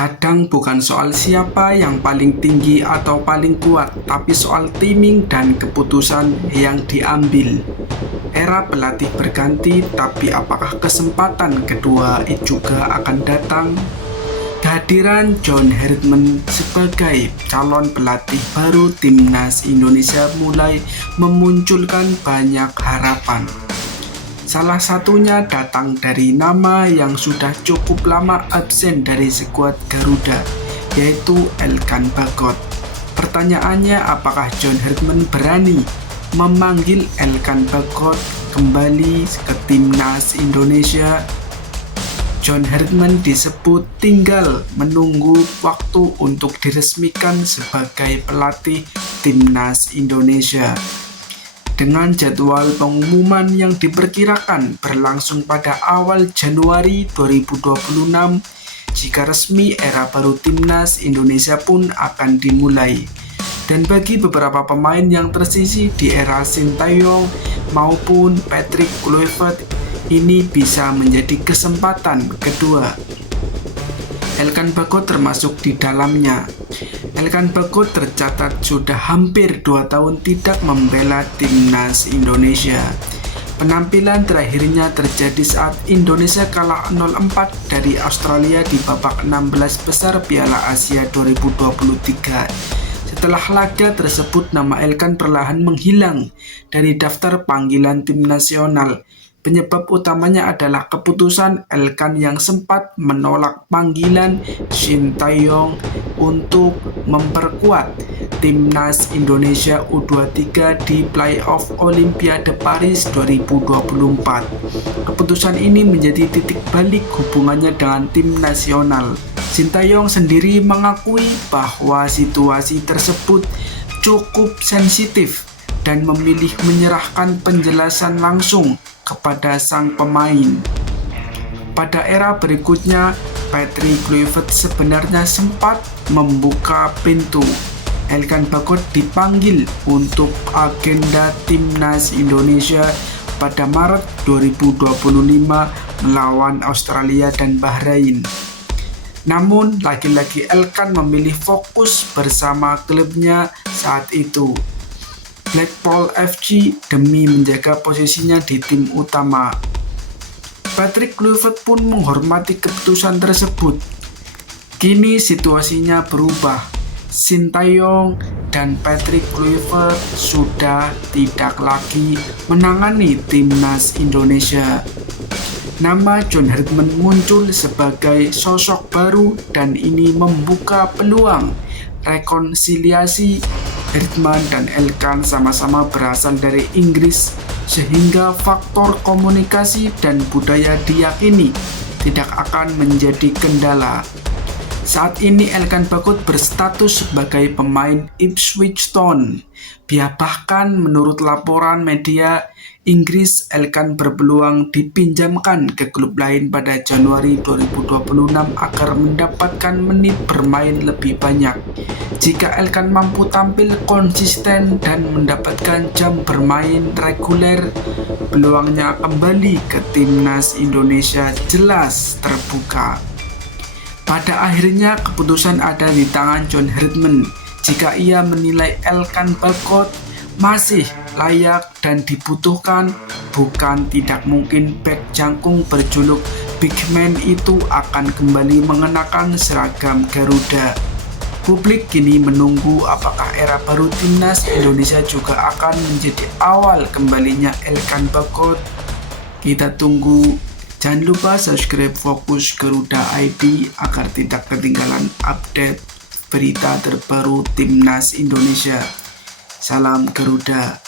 Kadang bukan soal siapa yang paling tinggi atau paling kuat, tapi soal timing dan keputusan yang diambil. Era pelatih berganti, tapi apakah kesempatan kedua juga akan datang? Kehadiran John Herdman sebagai calon pelatih baru timnas Indonesia mulai memunculkan banyak harapan. Salah satunya datang dari nama yang sudah cukup lama absen dari skuad Garuda, yaitu Elkan Bagot. Pertanyaannya, apakah John Herdman berani memanggil Elkan Bagot kembali ke timnas Indonesia? John Herdman disebut tinggal menunggu waktu untuk diresmikan sebagai pelatih timnas Indonesia. Dengan jadwal pengumuman yang diperkirakan berlangsung pada awal Januari 2026, jika resmi era baru timnas Indonesia pun akan dimulai. Dan bagi beberapa pemain yang tersisih di era Sintayong maupun Patrick Kluivert, ini bisa menjadi kesempatan kedua. Elkan Bagot termasuk di dalamnya. Elkan Bagot tercatat sudah hampir 2 tahun tidak membela timnas Indonesia. Penampilan terakhirnya terjadi saat Indonesia kalah 0-4 dari Australia di babak 16 besar Piala Asia 2023. Setelah laga tersebut, nama Elkan perlahan menghilang dari daftar panggilan tim nasional. Penyebab utamanya adalah keputusan Elkan yang sempat menolak panggilan Sintayong untuk memperkuat timnas Indonesia U23 di playoff Olimpiade Paris 2024. Keputusan ini menjadi titik balik hubungannya dengan tim nasional. Sintayong sendiri mengakui bahwa situasi tersebut cukup sensitif dan memilih menyerahkan penjelasan langsung kepada sang pemain. Pada era berikutnya, Patrick Kluivert sebenarnya sempat membuka pintu. Elkan Bagot dipanggil untuk agenda timnas Indonesia pada Maret 2025 melawan Australia dan Bahrain. Namun, lagi-lagi Elkan memilih fokus bersama klubnya saat itu, Blackpool FC, demi menjaga posisinya di tim utama. Patrick Kluivert pun menghormati keputusan tersebut. Kini situasinya berubah. Sintayong dan Patrick Kluivert sudah tidak lagi menangani timnas Indonesia. Nama John Herdman muncul sebagai sosok baru dan ini membuka peluang rekonsiliasi. Herdman dan Elkan sama-sama berasal dari Inggris, sehingga faktor komunikasi dan budaya diyakini tidak akan menjadi kendala. Saat ini Elkan Bagot berstatus sebagai pemain Ipswich Town. Bahkan menurut laporan media Inggris, Elkan berpeluang dipinjamkan ke klub lain pada Januari 2026 agar mendapatkan menit bermain lebih banyak. Jika Elkan mampu tampil konsisten dan mendapatkan jam bermain reguler, peluangnya kembali ke timnas Indonesia jelas terbuka. Pada akhirnya keputusan ada di tangan John Herdman. Jika ia menilai Elkan Bagot masih layak dan dibutuhkan, bukan tidak mungkin bek jangkung berjuluk Big Man itu akan kembali mengenakan seragam Garuda. Publik kini menunggu apakah era baru timnas Indonesia juga akan menjadi awal kembalinya Elkan Bagot. Kita tunggu. Jangan lupa subscribe Fokus Garuda ID agar tidak ketinggalan update berita terbaru timnas Indonesia. Salam Garuda.